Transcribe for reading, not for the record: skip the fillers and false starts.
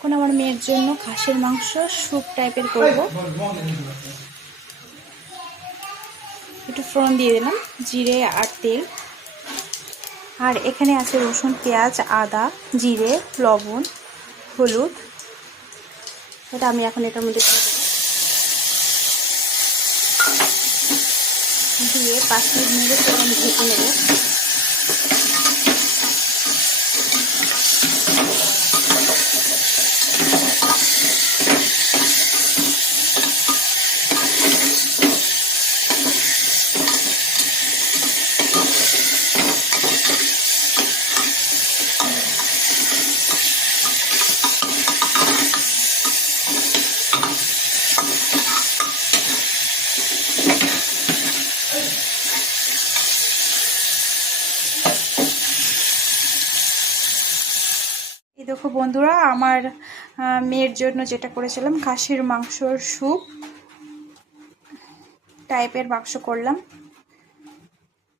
এখন আমার মেয়ের জন্য খাসির মাংস স্যুপ টাইপের করব। একটু ফোড়ন দিয়ে দিলাম, জিরে আর তেল। আর এখানে আছে রসুন, পেঁয়াজ, আদা, জিরে, লবণ, হলুদ। এটা আমি এখন এটার মধ্যে দিয়ে 5 মিনিট নেড়ে আমি ঢেকে নেব। এই দেখো বন্ধুরা, আমার মেয়ের জন্য যেটা করেছিলাম খাসির মাংসর স্যুপ টাইপের মাংস করলাম।